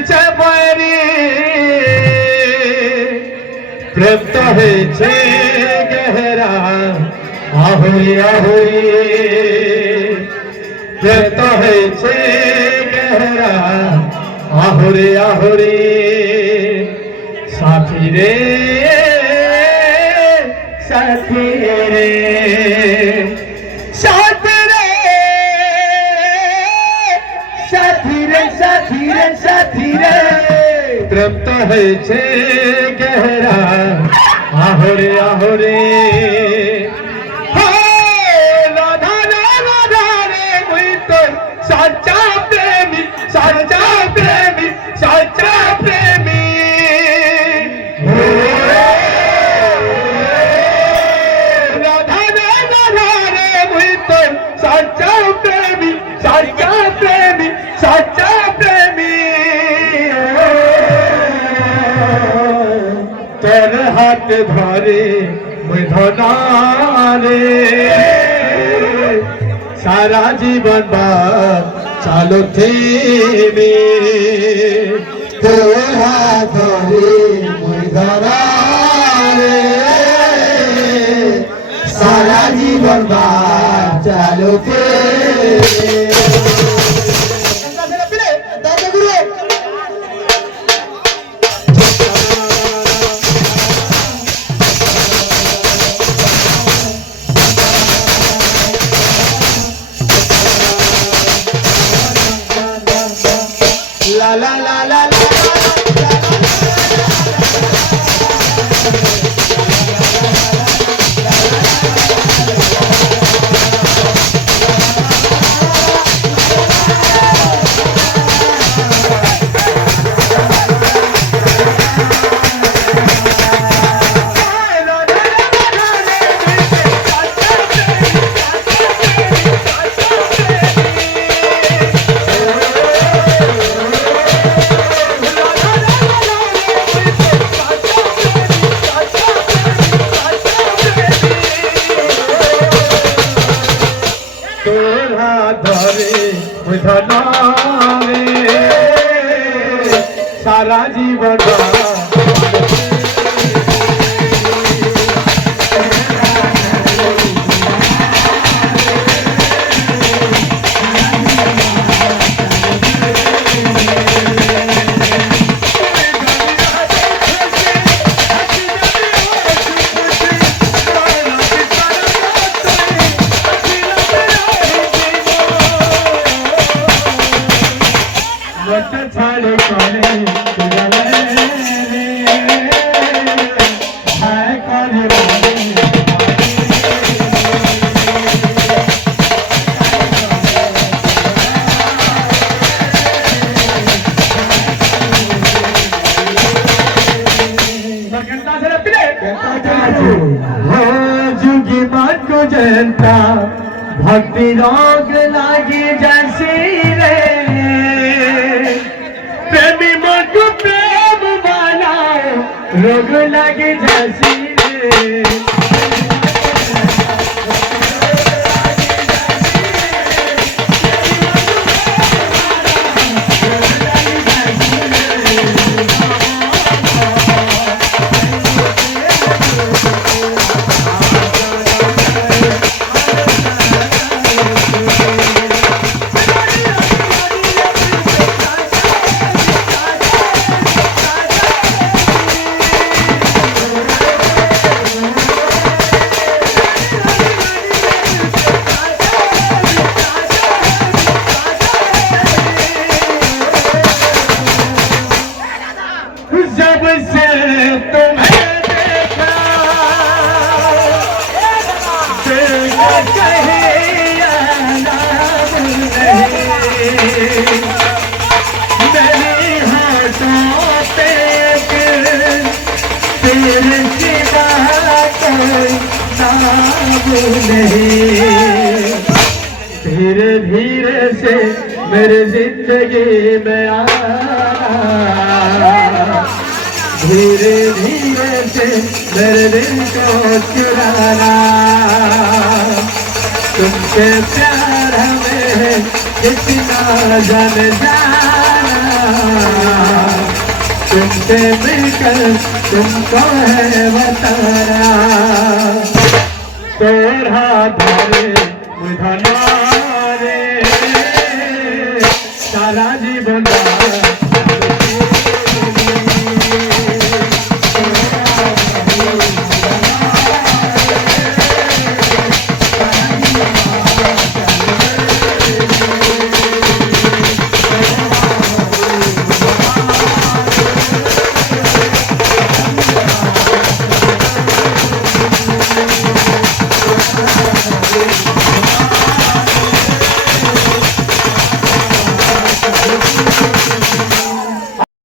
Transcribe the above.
দিছে বৈরি প্রেম তো হয়েছে গেহরা আহুরি আহুরি প্রেম তো হয়েছে গেহরা আহুরি আহুরি সাথী রে সাথী রে সাথী রে সাথী রে সাথী রে সাথী রে প্রেম তো হয়েছে গেহরা আহরে আহরে সাচ্চা প্রেমী সাচ্চা প্রেমী সাচ্চা প্রেমী রাধা রাধা রে মুই তো সাচ্চা প্রেমী সাচ্চা প্রেমী সাচ্চা প্রেমী তোর হাত ধরে মুই ধনারে সারা জীবন বাদ চালো থেমে তোর হাত ধরে মুই ধরারে সারা জীবন বাঁচালোতে la la la la la ধরে ধনারে সারা জীবন ছাড়ে করে जुगी मान को जनता भक्ति रोग लागी जैसी रे प्रेमी मन को प्रेम वाला रोग लागी जैसी रे जब से तुम्हें देखा कहीं आराम नहीं मेरी हाथों पे तेरे सिवा कोई नाम नहीं धीरे धीरे से मेरी जिंदगी में आया धीरे धीरे से मेरे दिल को चुराना तुमसे प्यार हमें कितना जान जाना तुमसे मिलकर तुमको है बताना तोरा धरे मुधना